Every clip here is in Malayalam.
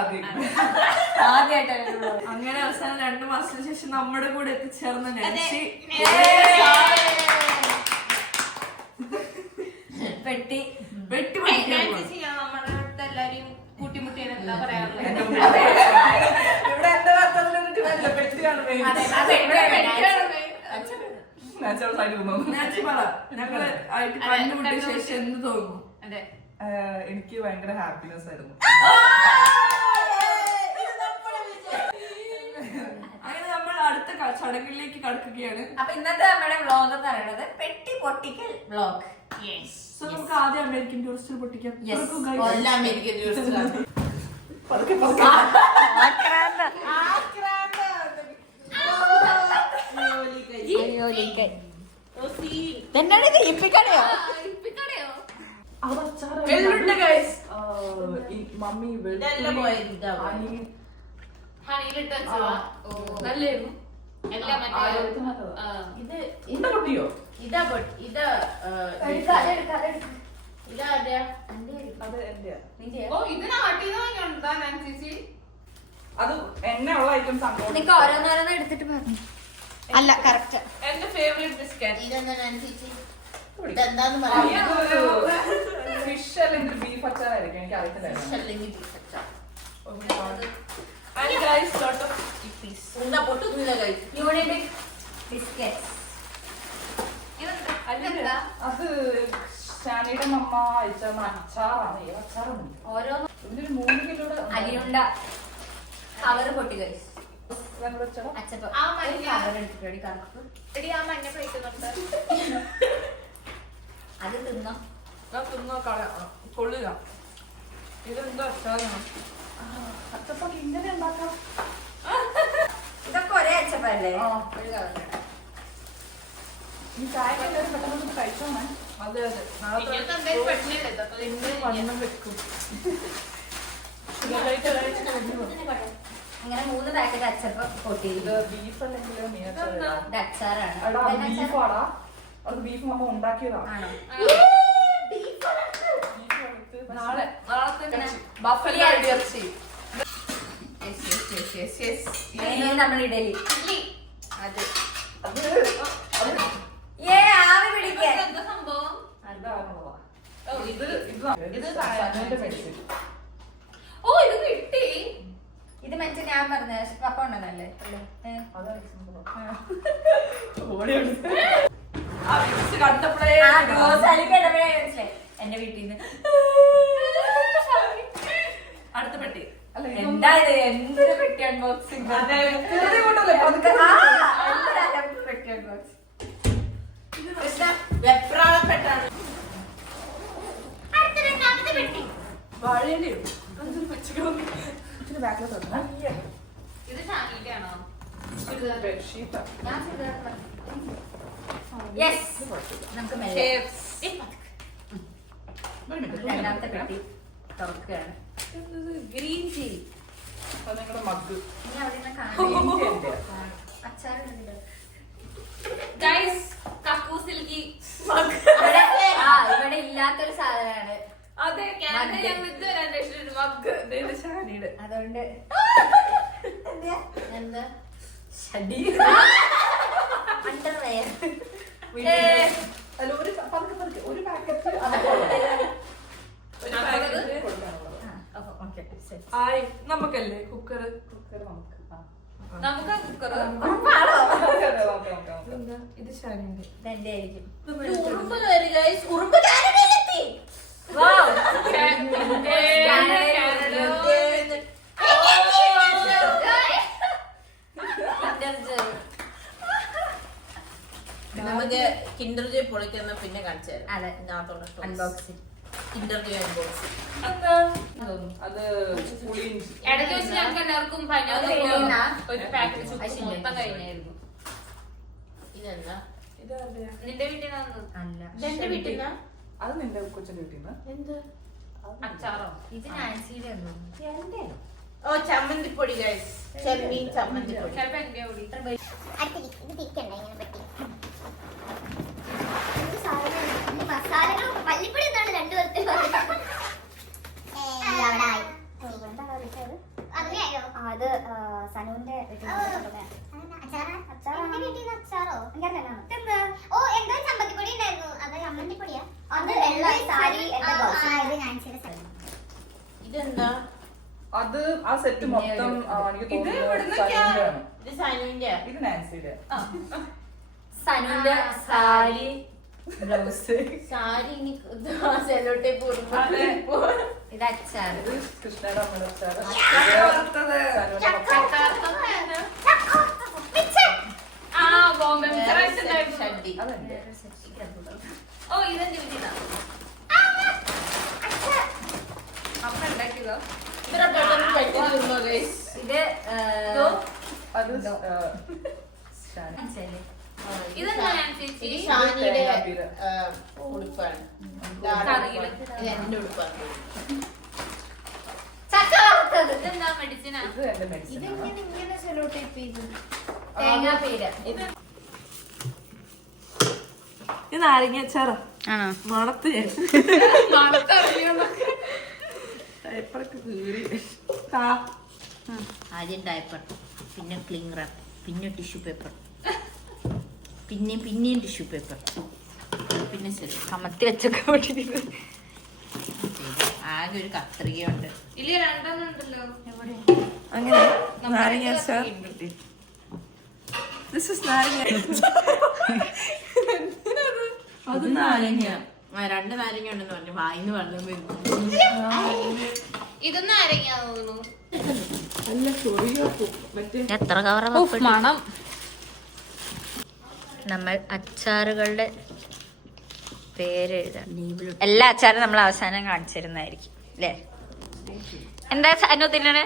ആദ്യമായിട്ടാണ്. അങ്ങനെ അവസാനം 2 മാസത്തിന് ശേഷം നമ്മുടെ കൂടെ എത്തിച്ചേർന്ന നാൻസി പെട്ടി നമ്മുടെ അടുത്ത് എല്ലാരും കൂട്ടിമുട്ടിയാണ് എന്താ പറയാറുള്ളത്. ഇവിടെ എന്റെ വാർത്തല്ല പെട്ടിയാണ് ഞങ്ങള് ആയിട്ട് കണ്ടുമുട്ടിയ ശേഷം എന്ത് തോന്നുന്നു? അതെ, എനിക്ക് ഭയങ്കര ഹാപ്പിനെസ് ആയിരുന്നു. അങ്ങനെ നമ്മൾ അടുത്ത ചടങ്ങിലേക്ക് കടക്കുകയാണ്. അപ്പൊ ഇന്നത്തെ നമ്മുടെ വ്ളോഗ് എന്ന് പറയുന്നത് പെട്ടി പൊട്ടിക്കൽ വ്ളോഗ്. സോ നമുക്ക് ആദ്യം അമേരിക്കൻ ടൂറിസ്റ്റിൽ പൊട്ടിക്കാം. എല്ലാ അമേരിക്കൻ മമ്മി നല്ലായിരുന്നു. പൊട്ടിയോ? ഇതാ അത് എന്നെ ഉള്ള ഐറ്റംസ് നിനക്ക് ഓരോന്നോരോന്ന് എടുത്തിട്ട് പറഞ്ഞു. അല്ല, കറക്റ്റ്. എന്റെ ഫേവറേറ്റ് ബിസ്ക്കറ്റ് ഇതെന്താന്ന് പറയാ. ഫിഷ് അല്ലെങ്കിൽ ബീഫ് അച്ചാറായിരിക്കും. എനിക്ക് അറിയത്തില്ലായിരുന്നു. യൂണിബിക് ബിസ്ക്കറ്റ്. അത് ഷാനിയുടെ മമ്മ അയച്ച അച്ചാറാണ്. ഏത് അച്ചാറാണ്? ഓരോന്ന് ഇതിന്റെ 3 കിലോ അരിയുണ്ട കവറ് പൊട്ടി കഴിച്ചു. ആ മഞ്ഞ പ്ലേറ്റ് അത് തിന്നോ? കൊള്ളുക. ഇതെന്താ അച്ചാറാണ്? അച്ചപ്പൊക്കെ ഇങ്ങനെ ഉണ്ടാക്കാം. ഇതൊക്കെ ഒരേ അച്ചപ്പല്ലേ? ഈ ചായ പെട്ടെന്ന് കഴിച്ചോണേ. അതെ അതെ, വണ്ണം വെക്കും. അങ്ങനെ 3 പാക്കറ്റ് അച്ചപ്പ പൊട്ടിയിരിക്കും. ബീഫ് അല്ലെങ്കിലോ അച്ചാറാണ്. ബീഫാടാ. അത് ബീഫ് മമ്മ ഉണ്ടാക്കിയതാണ്. ബഫലോ ഇറച്ചി. നമ്മുടെ ഇഡലി. അത് ആവി പിടിക്കാൻ സംഭവം. ഇത് മെഡിസിൻ. ഓ, ഇത് കിട്ടി. ഇത് മറ്റേ ഞാൻ പറഞ്ഞ പപ്പ ഉണ്ടെന്നല്ലേ? കണ്ടപ്പോഴേ എന്റെ വീട്ടിൽ നിന്ന് അടുത്ത പെട്ടി. എന്താ ഇത്? എന്തൊരു പെട്ടി അൺബോക്സിംഗ്. പെട്ടി അൺബോക്സിംഗ്. വെപ്രാളപ്പെട്ടാണ്. വാഴയിലയോ? ഇത് ഷാനിയിലാണോ? ബെഡ്ഷീറ്റാ. നമുക്ക് രണ്ടാമത്തെ പെട്ടി തുറക്കുകയാണ്. Green tea. അത് നിങ്ങളുടെ മഗ്. അച്ചാറുണ്ട്. ഗൈസ്, കക്കൂസിലേക്ക് ഇവിടെ ഇല്ലാത്തൊരു സാധനമാണ്. അതെ, കാനഡയിൽ ഞങ്ങൾ ഇതുവരെ അന്വേഷിച്ചിട്ട് മഗ്. ഷാനിയുടെ. അതുകൊണ്ട് എന്താ അണ്ടർവെയർ. അല്ല, ഒരു പാക്കറ്റ് നമുക്കല്ലേ കുക്കർ നമുക്ക് കുക്കർ. ഇത് ഷാനിന്റെ. ഇതെന്റെ ആയിരിക്കും. ഉറുമ്പ് കയറി ഗൈസ്. ഉറുമ്പ് കാനഡയിലെത്തി. നമുക്ക് കിൻഡർ ജോയ് പൊളിക്കുന്ന പിന്നെ കാണിച്ചു തരാം. അതെ, അൺബോക്സിംഗ്. Kinder Joy unboxing. അത് ഇടയ്ക്ക് വെച്ച് ഞങ്ങൾക്ക് എല്ലാവർക്കും ഒരു പാക്കറ്റ് മൊത്തം കഴിഞ്ഞായിരുന്നു. ഇതെന്താ? നിന്റെ വീട്ടിൽ അല്ല, എന്റെ വീട്ടിൽ. അത് നിന്റെ കൊച്ചിന്റെ വീട്ടിൽ നിന്ന്. എന്ത് അച്ചാറോ? ഇത് നാൻസിയുടെ ഒന്നും. ഓ, ചമ്മന്തിപ്പൊടി ഗൈസ്. ചെമ്മീൻ ചമ്മന്തിപ്പൊടി. ചിലപ്പോ എന്റെ കൂടി മസാലകളും മല്ലിപ്പൊടി എന്താണ് 2 തരത്തിൽ അത് ആ സെറ്റ് മൊത്തം എനിക്ക് തോന്നുന്നു സനുവിന്റെയാണ്. ഇത് സനുവിന്റെ. ഇത് നാൻസിയുടെ. സനുവിന്റെ സാരി ബ്ലൗസ്. സാരി ഇനി സെല്ലോ ടേപ്പ് ഇത് അച്ചാർ. ഇത് കൃഷ്ണയുടെ അമ്മയുടെ അച്ചാറ്. ഷഡ്ഡി. അതെന്റെ. ഓ ഇതെന്റെ വീട്ടിലാ. അമ്മ ഉണ്ടാക്കിയതോ? ഇത് അത് ഇത് ഷാനിയുടെ ഉടുപ്പാണ്. ഇത് എന്റെ ഉടുപ്പാണ്. ചക്ക വറുത്തത്. ഇതെന്താ മെഡിസിന? ഇത് എന്റെ മെഡിസിൻ ആണ്. ഇതെങ്ങനെ ഇങ്ങനെ സെലോ ടേപ്പ് ചെയ്തു? തേങ്ങാപ്പീര. ഇത് നാരങ്ങ അച്ചാറാ. ആണോ? മണത്ത് ആദ്യം ഡയപ്പർ, പിന്നെ ക്ലിംഗ് റാപ്പ്, പിന്നെ ടിഷ്യൂ പേപ്പർ, പിന്നെയും ടിഷ്യൂ പേപ്പർ, പിന്നെ കമത്തി വെച്ചൊക്കെ പൊട്ടിക്കുന്നത്. ആകെ ഒരു കത്രികയുണ്ട്. ഇല്ല രണ്ടെണ്ണം ഉണ്ടല്ലോ. അങ്ങനെ നാരങ്ങ അച്ചാർ. This is നാരങ്ങ. അത് നാരങ്ങ. രണ്ട് നാരങ്ങ ഉണ്ടെന്ന് പറഞ്ഞു. വായിന്ന് വെള്ളം വരുന്നു. ഇതൊന്നും നാരങ്ങ തോന്നുന്നു. എത്ര കവറ മണം. നമ്മൾ അച്ചാറുകളുടെ പേര് എഴുതാം. എല്ലാ അച്ചാറും നമ്മൾ അവസാനം കാണിച്ചിരുന്നതായിരിക്കും അല്ലേ? എന്താ അനു തിന്നണേ?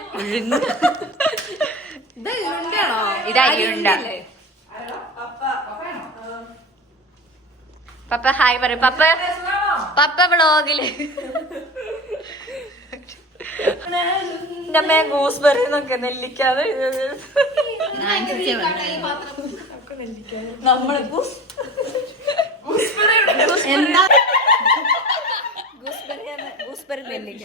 ഇത് അരിയുണ്ട. പപ്പ ഹായ് പറയും. പപ്പ വ്ളോഗില് നമ്മെ ഗൂസ്ബെറി എന്നൊക്കെ നെല്ലിക്കാതെ നമ്മള് ഗൂസ്ബെറി നെല്ലിക്ക.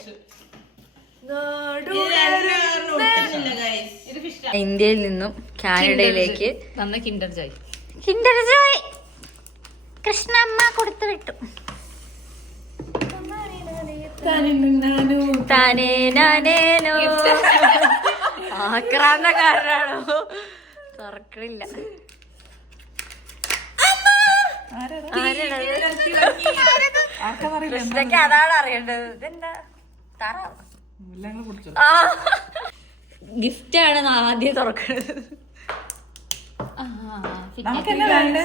ഇന്ത്യയിൽ നിന്നും കാനഡയിലേക്ക് കിൻഡർ ജോയ് കൃഷ്ണമ്മ കൊടുത്തു വിട്ടു. ആക്രാന്തക്കാരനാണോ? തുറക്കണില്ല. കൃഷ്ണക്ക് അതാണ് അറിയേണ്ടത്. ഇതെന്താ താറാവ്? ഗിഫ്റ്റ് ആണ് ആദ്യം തുറക്കണത്.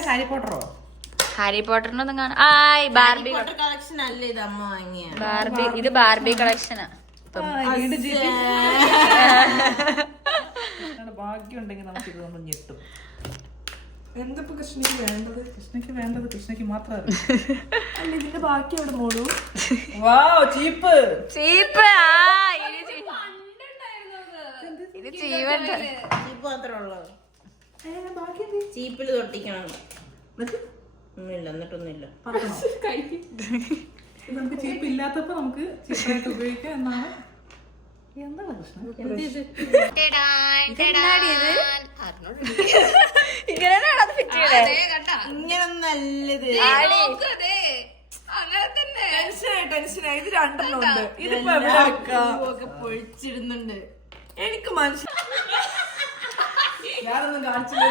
ഹാരി പോട്ടറോ? ഹാരി പോട്ടറിനൊന്നും കാണാം. ആയ് ബാർബി കളക്ഷൻ അല്ല ഇത് അമ്മ വാങ്ങിയ. ബാർബി. ഇത് ബാർബി കളക്ഷനാ. ഭാഗ്യം ഉണ്ടെങ്കിൽ നമുക്ക് ഇത് നമ്മൾ ഞെട്ടും. എന്തപ്പോ കൃഷ്ണയ്ക്ക് വേണ്ടത്? കൃഷ്ണയ്ക്ക് മാത്രം അല്ല ഇതിന്റെ ബാക്കി അവിടെ മോളൂ. ചീപ്പ്. ഇത് ചീവണ്ട. ചീപ്പ് മാത്രമേ ഉള്ളൂ. ചീപ്പില് തൊട്ടിക്കണം. ഒന്നുമില്ല, എന്നിട്ടൊന്നുമില്ല. നമുക്ക് ചീപ്പ് ഇല്ലാത്തപ്പോ നമുക്ക് ചീപ്പായിട്ട് ഉപയോഗിക്കാം എന്നാണ്. എന്താണ് കൃഷ്ണ ഇങ്ങനെയാണ് അത് ഫിറ്റ് ചെയ്തേ. ഇങ്ങനെ നല്ലത് അങ്ങനെ തന്നെ. ടെൻഷനായി. ഇത് രണ്ടെണ്ണം ഉണ്ട്. ഇതിപ്പോ എവിടെ വെക്കാം? പൊഴിച്ചിടുന്നുണ്ട്. എനിക്ക് മനസ്സിലായി. ഞാനൊന്നും കാണിക്കുന്ന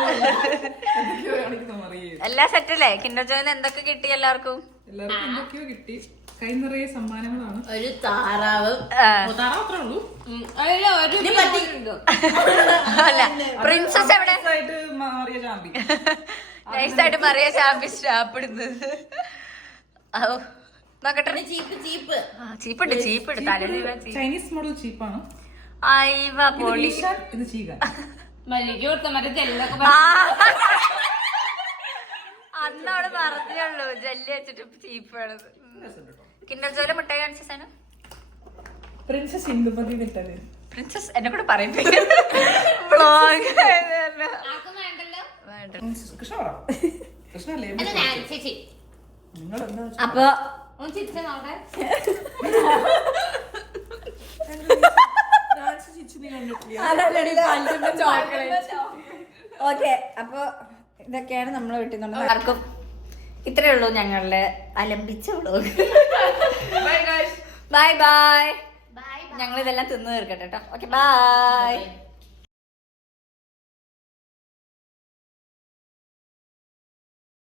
അറിയേ. എല്ലാ സെറ്റല്ലേ? കിൻഡർ ജോയിന്ന് എന്തൊക്കെ കിട്ടി എല്ലാവർക്കും? എല്ലാവർക്കും എന്തൊക്കെയോ കിട്ടി. കൈ നിറയെ സമ്മാനങ്ങളാണ്. ഒരു താറാവ്. താറാവത്രേ ഉള്ളൂ. അല്ല, പ്രിൻസസ് എവിടെ? മാറിയ ചാമ്പി. നൈസായിട്ട് മറിയ ചാമ്പി സ്റ്റാപ്പ് ഇടുന്നത്. നോക്കട്ടെ. ചീപ്പുണ്ട്. ചൈനീസ് മോഡൽ ചീപ്പാണ്. പൊളി. ഇത് ചീകാൻ. അന്നവിടെ പറഞ്ഞുള്ളൂ ജെല്ലി വെച്ചിട്ട് ചീപ്പാണത്. കിൻഡർ ജോയിലെ മിഠായി കാണിച്ച സാധനം പ്രിൻസസ് ഇന്ദുമതി നിട്ടത്. പ്രിൻസസ് എന്നെ കൂടെ പറയിപ്പിക്കും. വ്ളോഗ് കൃഷ്ണ പറ. കൃഷ്ണല്ലേ നിങ്ങൾ എന്താ? അപ്പൊ ഓക്കെ. അപ്പൊ ഇതൊക്കെയാണ് നമ്മളെ വീട്ടിൽ നിന്നുള്ള ആർക്കും ഇത്രയേ ഉള്ളൂ ഞങ്ങളുടെ അലമ്പിച്ച വ്ളോഗ്. Bye bye. ഞങ്ങൾ ഇതെല്ലാം തിന്നു തീർക്കട്ടെ കേട്ടോ. Okay bye.